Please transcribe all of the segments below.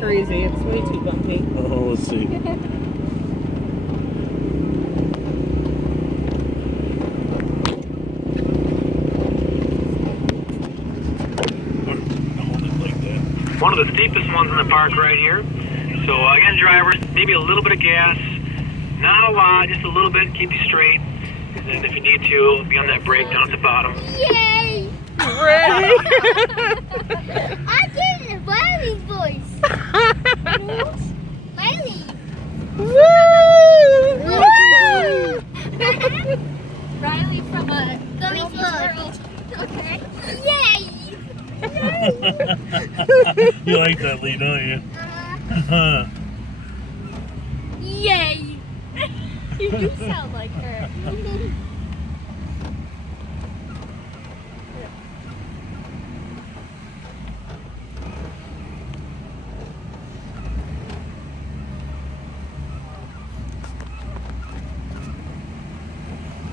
crazy. It's way too bumpy. Oh, let's see. One of the steepest ones in the park right here. So again, drivers, maybe a little bit of gas, not a lot, just a little bit, keep you straight. And then if you need to, be on that brake down at the bottom. Yay! Ready? I get Riley's voice. Riley. Woo! Riley from a Gummy World. Okay. Yay! You like that lead, don't you? Yay! You do sound like her.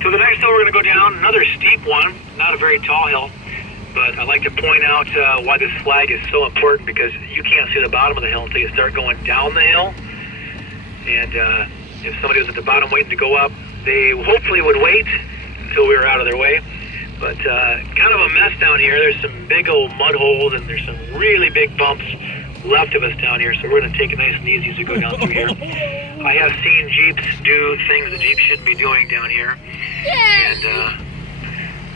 So the next hill we're going to go down, another steep one, not a very tall hill, but I'd like to point out why this flag is so important, because you can't see the bottom of the hill until you start going down the hill. And if somebody was at the bottom waiting to go up, they hopefully would wait until we were out of their way. But kind of a mess down here. There's some big old mud holes, and there's some really big bumps left of us down here, so we're going to take it nice and easy as we go down through here. I have seen Jeeps do things that Jeeps shouldn't be doing down here. And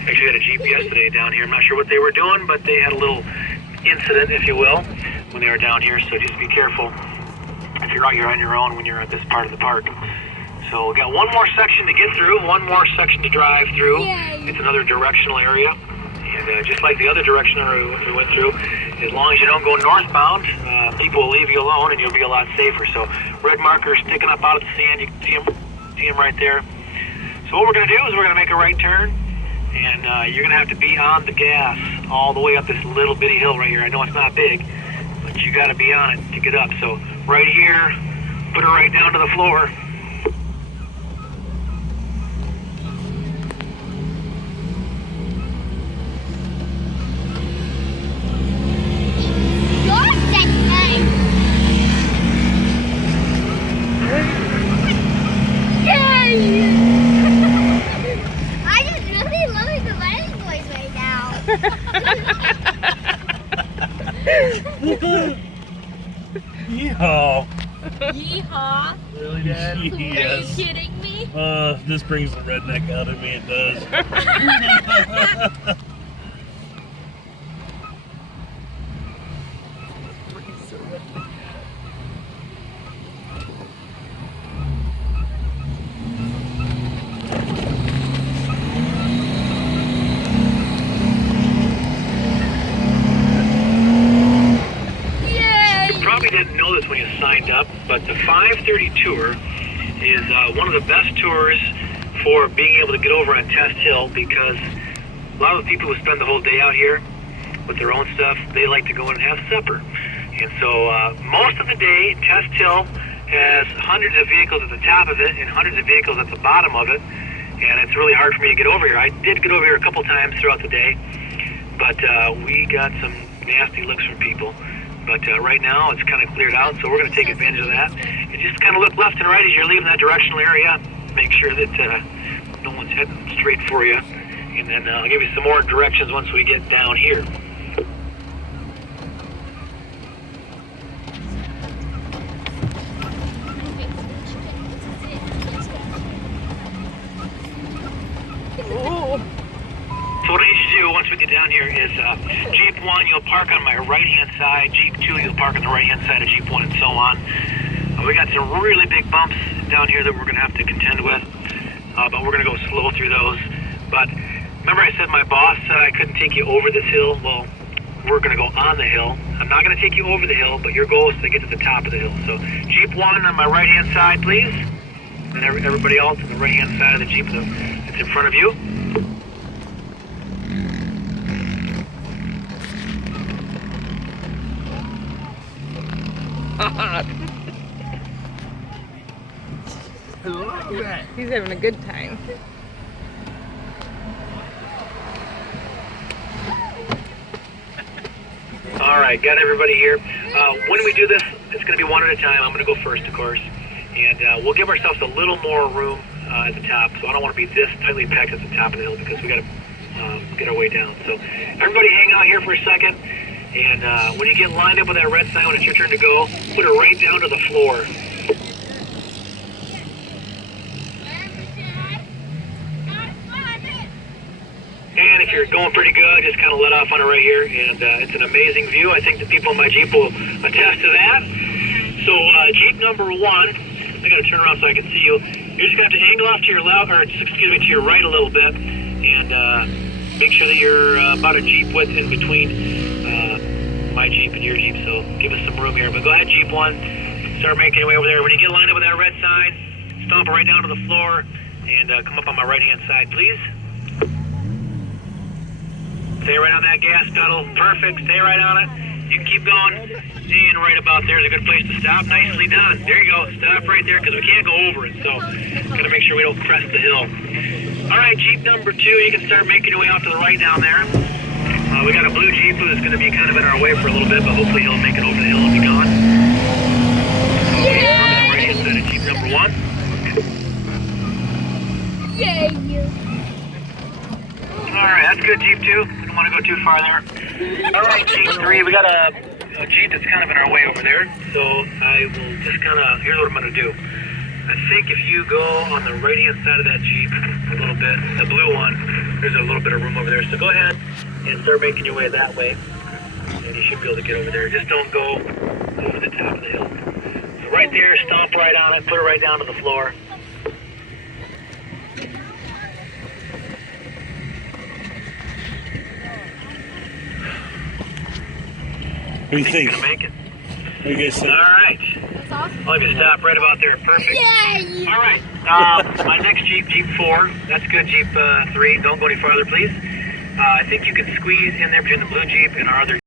actually had a Jeep yesterday down here. I'm not sure what they were doing, but they had a little incident, if you will, when they were down here, so just be careful if you're out here on your own when you're at this part of the park. So we got one more section to get through, one more section to drive through. Yay. It's another directional area. And just like the other direction we went through, as long as you don't go northbound, people will leave you alone and you'll be a lot safer. So red markers sticking up out of the sand, you can see them right there. So what we're going to do is we're going to make a right turn, and you're going to have to be on the gas all the way up this little bitty hill right here. I know it's not big, but you got to be on it to get up. So right here, put her right down to the floor. Yeehaw. Yeehaw. Really, Dad? Yes. Are you kidding me? This brings the redneck out of me, it does. Didn't know this when you signed up, but the 530 tour is one of the best tours for being able to get over on Test Hill, because a lot of the people who spend the whole day out here with their own stuff, they like to go in and have supper. And so most of the day, Test Hill has hundreds of vehicles at the top of it and hundreds of vehicles at the bottom of it, and it's really hard for me to get over here. I did get over here a couple times throughout the day, but we got some nasty looks from people. But right now, it's kind of cleared out, so we're going to take advantage of that. And just kind of look left and right as you're leaving that directional area. Make sure that no one's heading straight for you. And then I'll give you some more directions once we get down here. So what I need you to do once we get down here is Jeep 1, you'll park on my right-hand side. Jeep 2, you'll park on the right-hand side of Jeep 1, and so on. We got some really big bumps down here that we're going to have to contend with, but we're going to go slow through those. But remember I said my boss said I couldn't take you over this hill? Well, we're going to go on the hill. I'm not going to take you over the hill, but your goal is to get to the top of the hill. So Jeep 1 on my right-hand side, please. And everybody else on the right-hand side of the Jeep that's in front of you. He's having a good time. All right. right, got everybody here. When we do this, it's going to be one at a time. I'm going to go first, of course. And we'll give ourselves a little more room at the top. So I don't want to be this tightly packed at the top of the hill because we got to get our way down. So everybody hang out here for a second. And when you get lined up with that red sign, when it's your turn to go, put it right down to the floor. And if you're going pretty good, just kind of let off on it right here. And it's an amazing view. I think the people in my Jeep will attest to that. So Jeep number 1, I got to turn around so I can see you. You're just going to have to angle off to your left, or excuse me, to your right a little bit. And make sure that you're about a Jeep width in between my Jeep and your Jeep. So give us some room here. But go ahead, Jeep 1. Start making your way over there. When you get lined up with that red sign, stomp it right down to the floor. And come up on my right-hand side, please. Stay right on that gas pedal. Perfect. Stay right on it. You can keep going. And right about there is a good place to stop. Nicely done. There you go. Stop right there because we can't go over it. So got to make sure we don't crest the hill. All right, Jeep number 2. You can start making your way off to the right down there. We got a blue Jeep who's going to be kind of in our way for a little bit, but hopefully he'll make it over the hill and be gone. Okay, on the right-hand side of Jeep number 1. Yay! All right, that's good, Jeep 2. We don't want to go too far there. All right, Jeep 3. We got a Jeep that's kind of in our way over there. So I will just kind of, here's what I'm going to do. I think if you go on the right-hand side of that Jeep a little bit, the blue one, there's a little bit of room over there. So go ahead and start making your way that way. And you should be able to get over there. Just don't go over the top of the hill. So right there, stomp right on it, put it right down to the floor. What do you think? Gonna make it. What do you guys think? All right. That's awesome. I'll have you stop right about there. Perfect. Yay! All right. My next Jeep, Jeep 4. That's good, Jeep 3. Don't go any farther, please. I think you can squeeze in there between the blue Jeep and our other